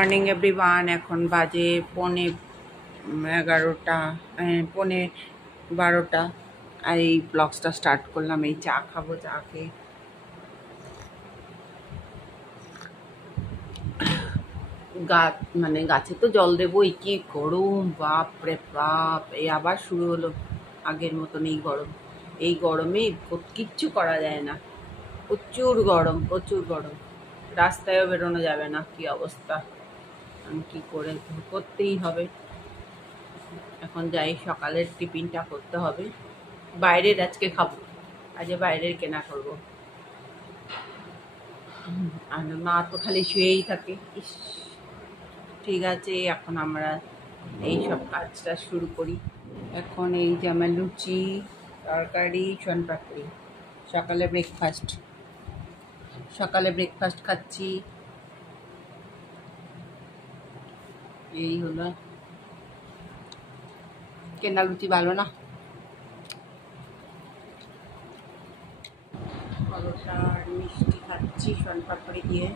Morning everyone. এখন বাজে 11:30, 12:30। আর এই ব্লগসটা স্টার্ট করলাম। এই চা খাবো, চা খেয়ে গাছে তো জল দেবো। এই কি গরম, বাপ রে বাপ! এই আবার শুরু হলো আগের মতন এই গরম। এই গরমে কিচ্ছু করা যায় না, প্রচুর গরম, প্রচুর গরম। রাস্তায়ও বেরোনো যাবে না, কি অবস্থা! আমি কি করতেই হবে। এখন যাই, সকালের টিফিনটা করতে হবে। বাইরের আজকে খাবো, আজকে বাইরের কেনা করবো। আর মা তো খালি শুয়েই থাকে। ইস, ঠিক আছে, এখন আমরা এই সব কাজটা শুরু করি। এখন এই যে আমার লুচি, তরকারি, শনপাপড়ি, সকালে ব্রেকফাস্ট খাচ্ছি। এই হলো, কেনা লুচি ভালো না। পরোটা আর মিষ্টি খাচ্ছি শনপাপড়ি দিয়ে।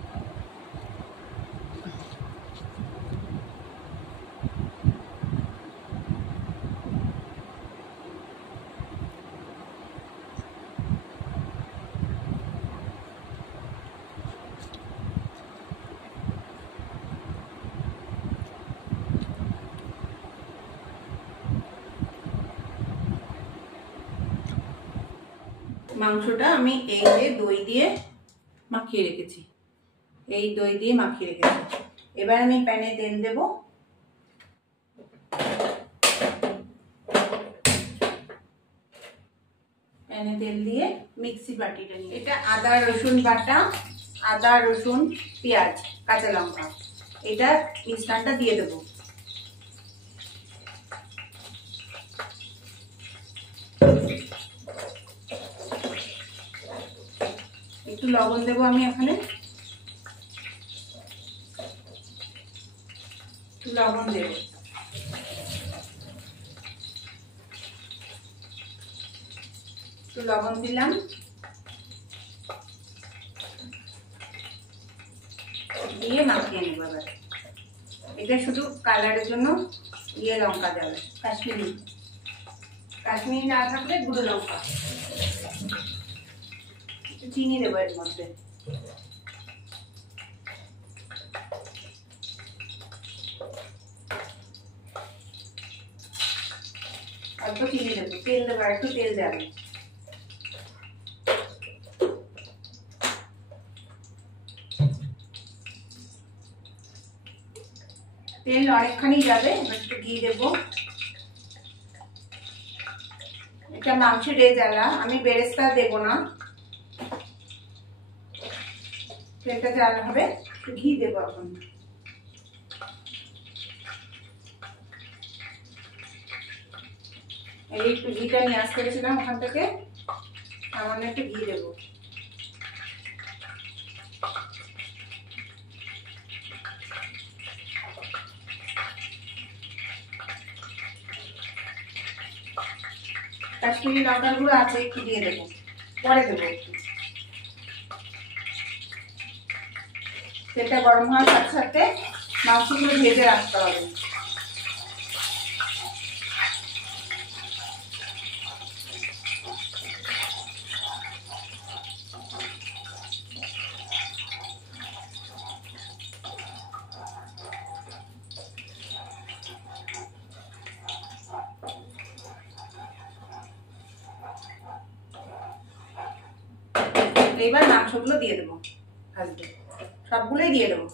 মাংসটা আমি এই যে দই দিয়ে মাখিয়ে রেখেছি, এবার আমি প্যানে তেল দেব। প্যানে তেল দিয়ে মিক্সি বাটিটা নিয়ে, এটা আদা রসুন বাটা, আদা রসুন পেঁয়াজ কাঁচা লঙ্কা, এটা মিশ্রণটা দিয়ে দেবো। একটু লবণ দেবো আমি এখানে, একটু লবণ দেবো। একটু লবণ দিলাম, দিয়ে মাখিয়ে নেব। এবার এটা শুধু কালারের জন্য লঙ্কা দেবে, কাশ্মীরি না থাকলে গুঁড়ো লঙ্কা। একটু চিনি দেবো এর মধ্যে, অল্প চিনি দেবো, তেল দেবো, একটু তেল যাবে। তেল অনেকখানি যাবে, একটু ঘি দেবো। এটা মাংসের রেজালা, আমি বেরেস্তা দেবো না, তেলটা জ্বালা হবে। একটু ঘি দেবো এখন, এই একটু ঘিটা নিয়ে আসতে গেছিলাম ওখান থেকে, সামান্য একটু ঘি দেবো। কাশ্মীরি লঙ্কার গুঁড়ো আছে, একটু দিয়ে দেবো, পরে দেবো একটু। তেলটা গরম হওয়ার সাথে সাথে মাংসগুলো ভেজে রাখতে হবে। এবার মাংসগুলো দিয়ে দেবো, ভাজতে সবগুলোই দিয়ে দেবো।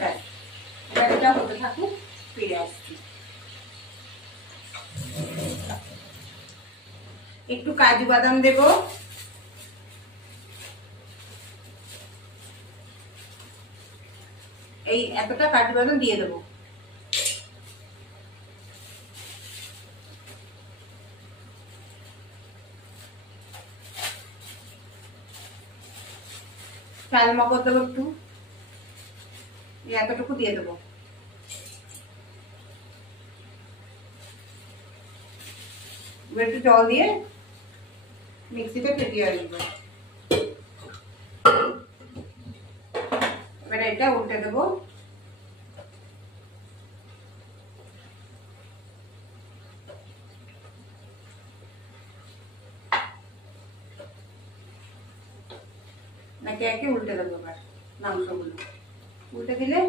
ব্যাস, এটা হতে থাকুক, ফিরে আসছি। একটু কাজু বাদাম দেবো, এই এতটা কাঠি বাদাম দিয়ে দেবো। চাল মগজ দেবো একটু, এতটুকু দিয়ে দেবো। একটু জল দিয়ে মিক্সিতে ফেটিয়ে আসবো। এবার এটা উল্টে দেবো। একে একে উল্টে দেবো। এবার মাংসগুলো উল্টে দিলে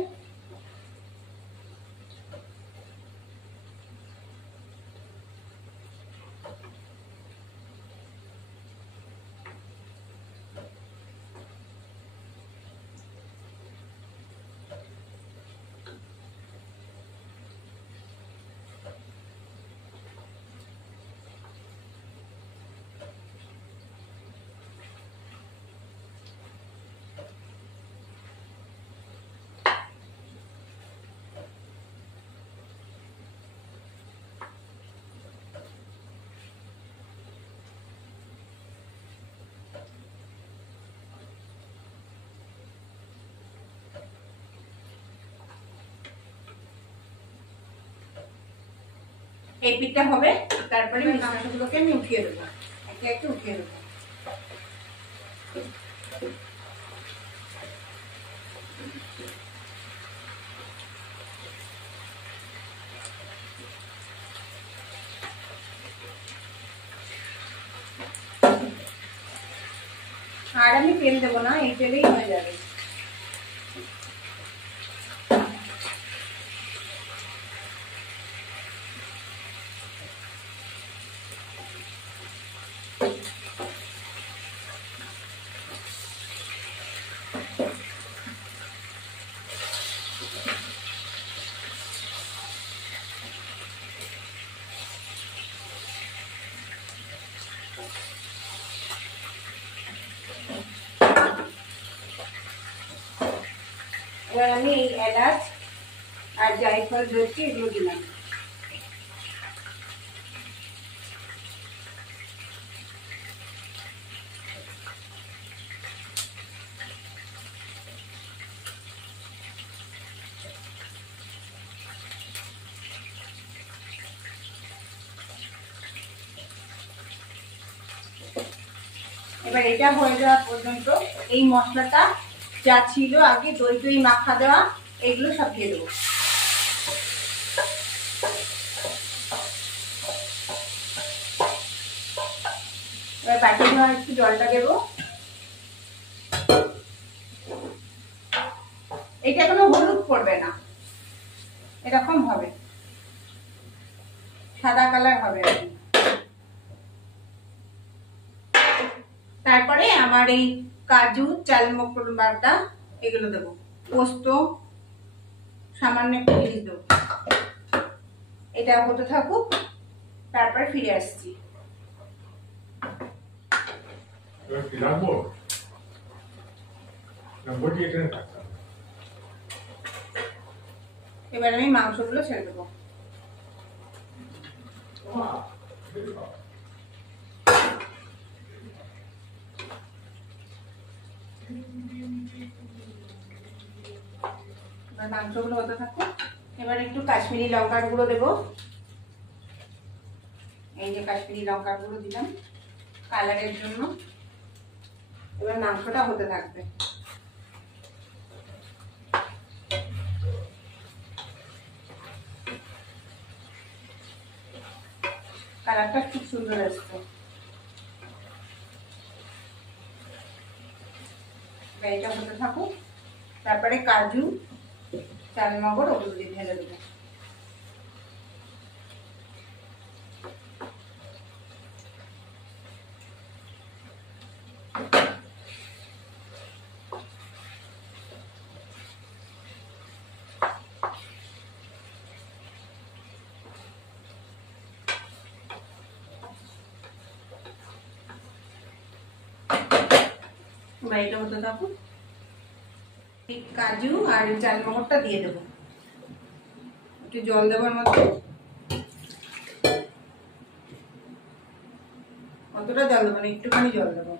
এই পিঠটা হবে। তারপরে মাংসগুলোকে আমি উঠিয়ে দেবো, একে একে উঠিয়ে দেবো। আর আমি তেল দেবো না, এই তেলেই হয়ে যাবে। এবার আমি এই এলাচ আর জায়ফল ধরছি, এগুলো দিলাম। এবার এটা হয়ে যাওয়া পর্যন্ত এই মশলাটা যা ছিল আগে দই দই মাখা দেওয়া, এগুলো সব দিয়ে দেবো। এবার বাটি ধোয়া একটু জলটা দেবো। এটা কোনো হলুদ পড়বে না, এরকম হবে, সাদা কালার হবে। তারপরে আমার এই কাজু, চালমগজ বাটা এগুলো দেবো, পোস্ত সামান্য একটু দিয়ে দেবো। এটা হতে থাকুক, তারপরে ফিরে আসছি। এবার আমি মাংসগুলো ছেড়ে দেবো। মাংসগুলো হতে থাকুক। এবার একটু কাশ্মীরি লঙ্কার গুঁড়ো দেবো। এই যে কাশ্মীরি লঙ্কার গুঁড়ো দিলাম কালারের জন্য। এবার মাংসটা হতে থাকবে। কালারটা খুব সুন্দর আসছে। এটা হতে থাকুক, তারপরে কাজু, চালমগজ ওগুলো দিয়ে ঢেলে দেবো। এটা হতে থাকুক। কাজু আর চালমগজটা দিয়ে দেবো, একটু জল দেবার মতো, অতটা জল দেবো না, একটুখানি জল দেবো।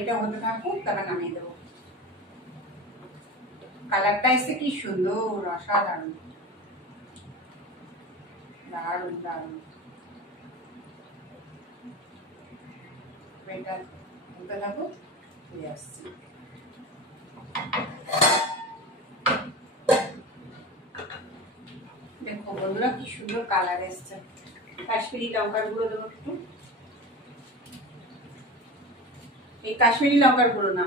এটা হতে থাকুক, তারপর নামিয়ে দেবো। কালারটা এসে কি সুন্দর, অসাধারণ, দারুণ দারুণ। এটা হতে থাকুক, ফিরে আসছি। দেখো বন্ধুরা কি সুন্দর কালার এসছে। কাশ্মীরি লঙ্কার গুঁড়ো দেবো একটু, এই কাশ্মীরি লঙ্কার গুঁড়ো না,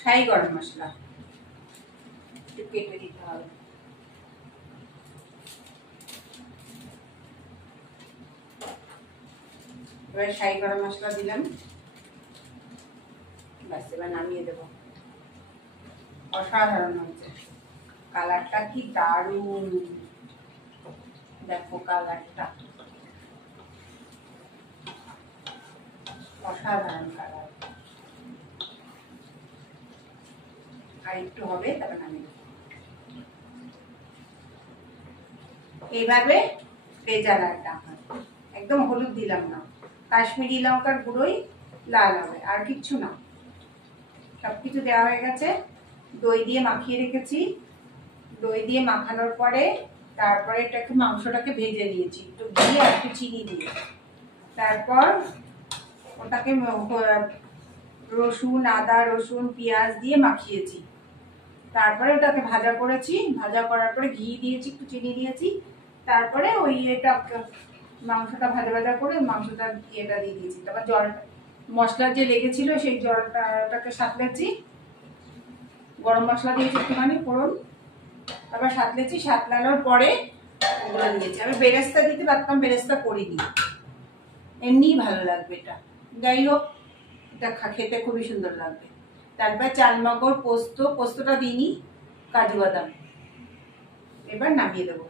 শাহি গরম মশলা একটু কেটে দিতে হবে। এবার শাহি গরম মশলা দিলাম, ব্যাস এবার নামিয়ে দেবো। অসাধারণ হয়েছে, কালারটা কি দারুণ, দেখো কালারটা অসাধারণ কালার। আর একটু হবে, তারপর নামিয়ে দেবো। এইভাবে রেজালাটা একদম হলুদ দিলাম না, কাশ্মীরি লঙ্কার গুঁড়োই লাল হবে, আর কিচ্ছু না। সবকিছু দেওয়া হয়ে গেছে, দই দিয়ে মাখিয়ে রেখেছি। দই দিয়ে মাখানোর পরে তারপরে এটাকে মাংসটাকে ভেজে নিয়েছি একটু ঘি আর একটু চিনি দিয়ে। তারপর ওটাকে রসুন, আদা, রসুন, পেঁয়াজ দিয়ে মাখিয়েছি। তারপরে ওটাকে ভাজা করেছি, ভাজা করার পরে ঘি দিয়েছি, একটু চিনি দিয়েছি। তারপরে ওই এটা মাংসটা ভাজা ভাজা করে মাংসটা এটা দিয়ে দিয়েছি। তারপর জল, মশলা যে লেগেছিল সেই জলটাকে সাঁতলেছি, গরম মশলা দিয়েছি একটুখানি ফোড়ন, তারপর সাঁতলেছি। সাঁতলানোর পরে ওগুলো দিয়েছি। আমি বেরেস্তা দিতে পারতাম, বেরেস্তা করিনি, এমনিই ভালো লাগবে এটা। যাই হোক, এটা খেতে খুবই সুন্দর লাগবে। তারপর চালমগজ, পোস্তটা দিইনি, কাজু বাদাম। এবার নামিয়ে দেবো।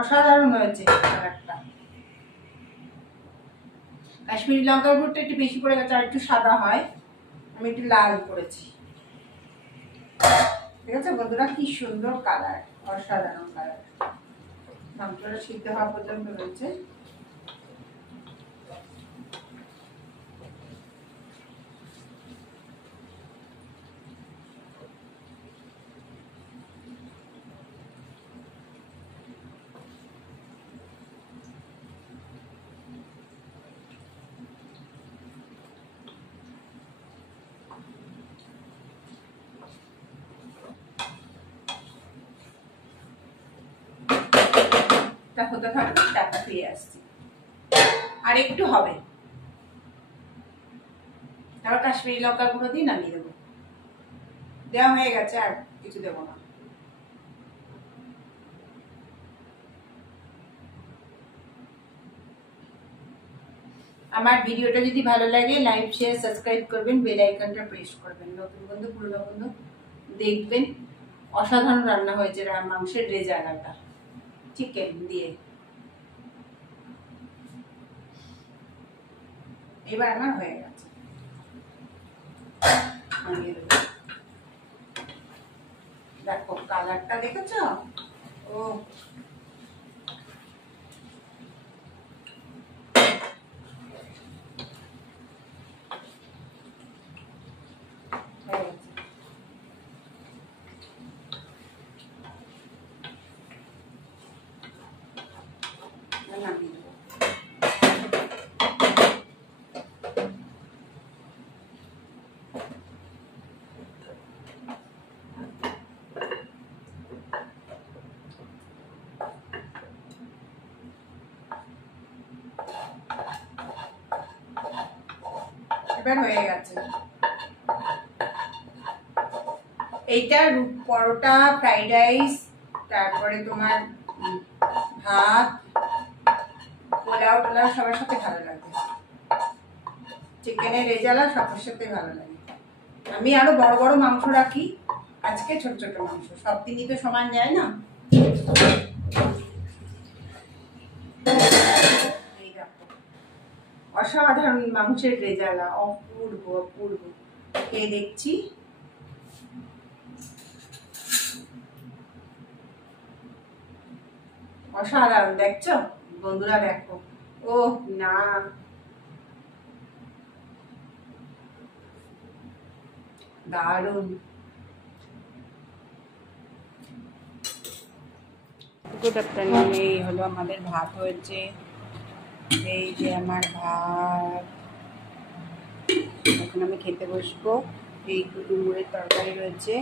অসাধারণ হয়েছে কালারটা। কাশ্মীরি লঙ্কার গুঁড়োটা একটু বেশি পড়ে গেছে, আর একটু সাদা হয়, আমি একটু লাল করেছি। ঠিক আছে বন্ধুরা, কি সুন্দর কালার, অসাধারণ কালার। মাংসটা সিদ্ধ হওয়া পর্যন্ত রয়েছে। হতে থাকবে, তারপর ফিরে আসছি। আর একটু হবে, তারপর কাশ্মীরি লঙ্কা গুঁড়ো দিয়ে নামিয়ে দেবো। দেওয়া হয়ে গেছে, আর কিছু দেবো না। আমার ভিডিওটা যদি ভালো লাগে লাইক, শেয়ার, সাবস্ক্রাইব করবেন, বেল আইকনটা প্রেস করবেন। নতুন বন্ধু, পুরনো বন্ধু দেখবেন। অসাধারণ রান্না হয়েছে মাংসের রেজালাটা চিকেন দিয়ে। এবার আমার হয়ে গেছে, দেখো কালারটা দেখেছো? ও এবার হয়ে গেছে। এইটা পরোটা, ফ্রাইড রাইস, তারপরে তোমার ভাত, পোলাও টোলাও সবার সাথে ভালো লাগে। চিকেনের রেজালা সবার সাথে ভালো লাগে। আমি আরো বড় বড় মাংস রাখি, আজকে ছোট ছোট মাংস। সব দিনই তো সমান যায় না। অসাধারণ মাংসের রেজালা, অপূর্ব অপূর্ব। খেয়ে দেখছি। অসাধারণ, দেখছো বন্ধুরা, দেখো। ও না, দারুণ। Good afternoon. এই হলো আমাদের ভাত হয়েছে। এই যে আমার ভাত, এখন আমি খেতে বসবো। এই কুমড়োর তরকারি রয়েছে,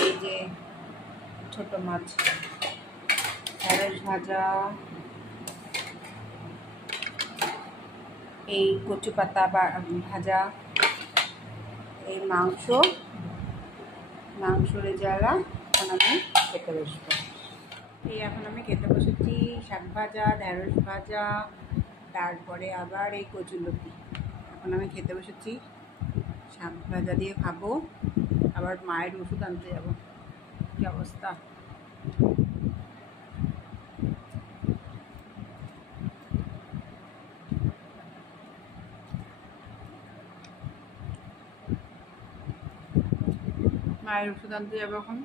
এই যে ছোট মাছ, ঢেঁড়স ভাজা, এই কচু পাতা ভাজা, এই মাংস রেজালা। এখন আমি খেতে বসবো। এখন আমি খেতে বসেছি। শাক ভাজা, ঢেঁড়স ভাজা, তারপরে আবার এই কচুলতি। এখন আমি খেতে বসেছি, শাক ভাজা দিয়ে খাবো। আবার মায়ের ওষুধ আনতে যাবো। কি অবস্থা! মায়ের ওষুধ আনতে যাবো এখন।